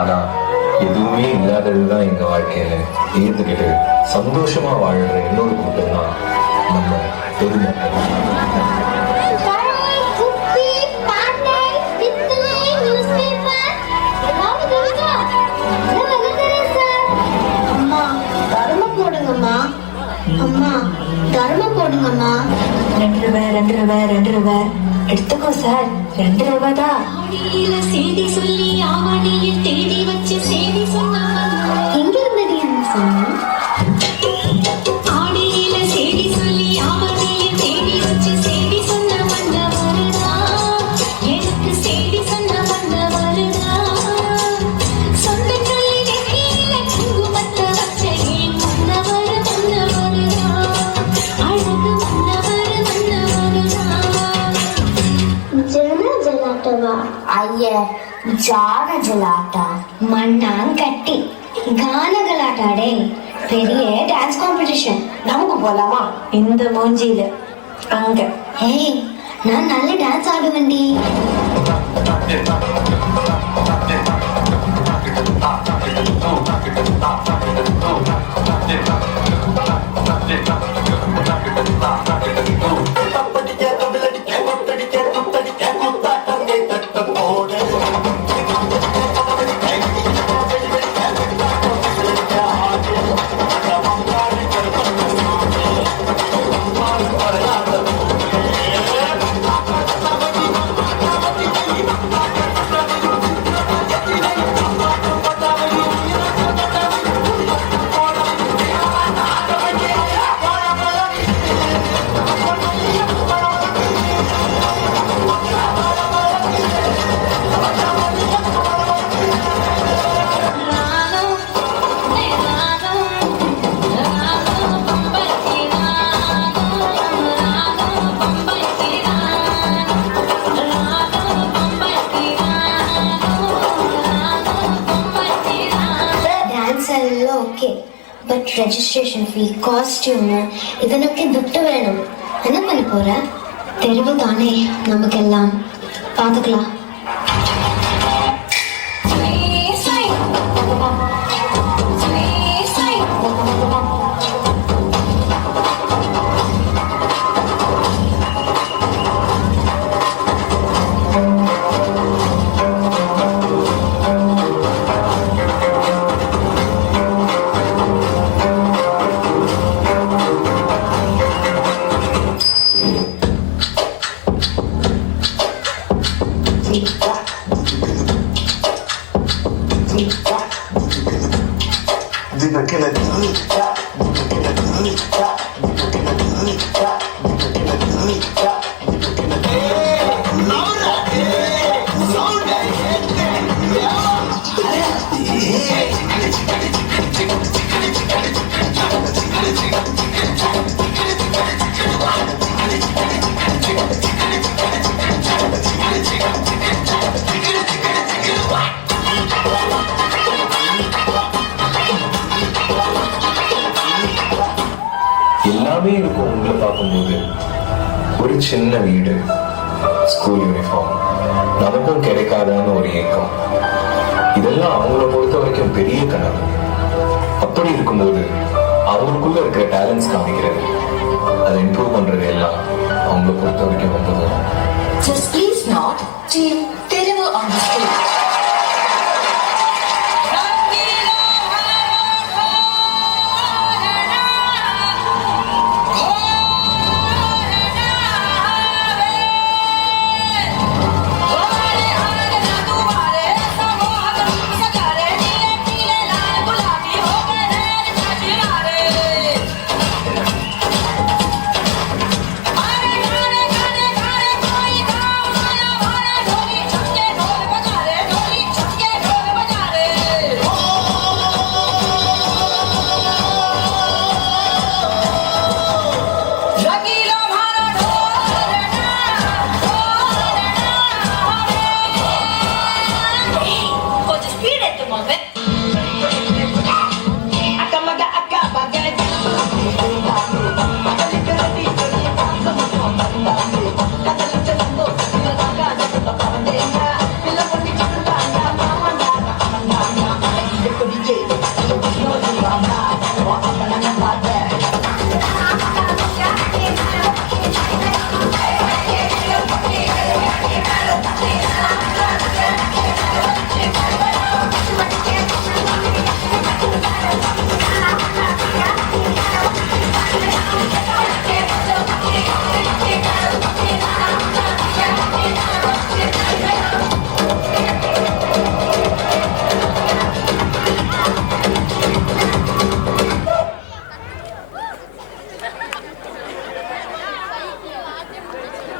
ஆனா எதுவுமே இல்லாததுதான் எங்க வாழ்க்கையில ஏத்துக்கிட்டு சந்தோஷமா வாழ்ற இன்னொரு கூட்டம் தான் நம்ம பெருமை. அம்மா தர்மம் போடுங்கம்மா. 2 ரூபாய் எடுத்துக்கோ சார். 2 ரூபாய் தான். செய்தி சொல்லி ஆவணியில் தேடி வச்சு செய்தி சொன்னா எங்க இருந்தது என்ன சொன்ன? ஆடியில செய்தி சொல்லி ஆவணியில் தேடி வச்சு செய்தி சொன்ன வந்த வருதா, எனக்கு செய்தி சொன்ன வந்த வருதா, சொந்த சொல்லி நெத்தியில குங்குமத்தை வச்ச ஏன் வந்தவர் வந்தவருதா, அழகு வந்தவர் வந்தவருதா. ஜெலாட்டவா ஐய ஜான ஜலாட்ட மண்ணாங்கட்டி கான கலாட்டாடே பெரிய டான்ஸ் காம்படிஷன். நமக்கு போலாமா? இந்த மூஞ்சியில அங்க. ஏய் நான் நல்ல டான்ஸ் ஆடுவேன்டி. Okay, but registration fee, costume இதனொക്കെ துட்டு வேணும். என்ன பண்ண போற? தெருவு தானே நமக்கெல்லாம், பார்த்துக்கலாம். எல்லாமே இருக்கும். உங்களை பார்க்கும்போது ஒரு சின்ன வீடு, ஸ்கூல் யூனிஃபார்ம், நமக்கும் கிடைக்காதான்னு ஒரு ஏக்கம், இதெல்லாம் அவங்கள பொறுத்த வரைக்கும் பெரிய கனவு. அப்படி இருக்கும்போது அவங்களுக்குள்ள இருக்கிற டேலண்ட்ஸ் காமிக்கிறது, அதை இம்ப்ரூவ் பண்றது எல்லாம் அவங்கள பொறுத்த வரைக்கும் ரொம்ப தூரம். Just please not to Telugu on the stage.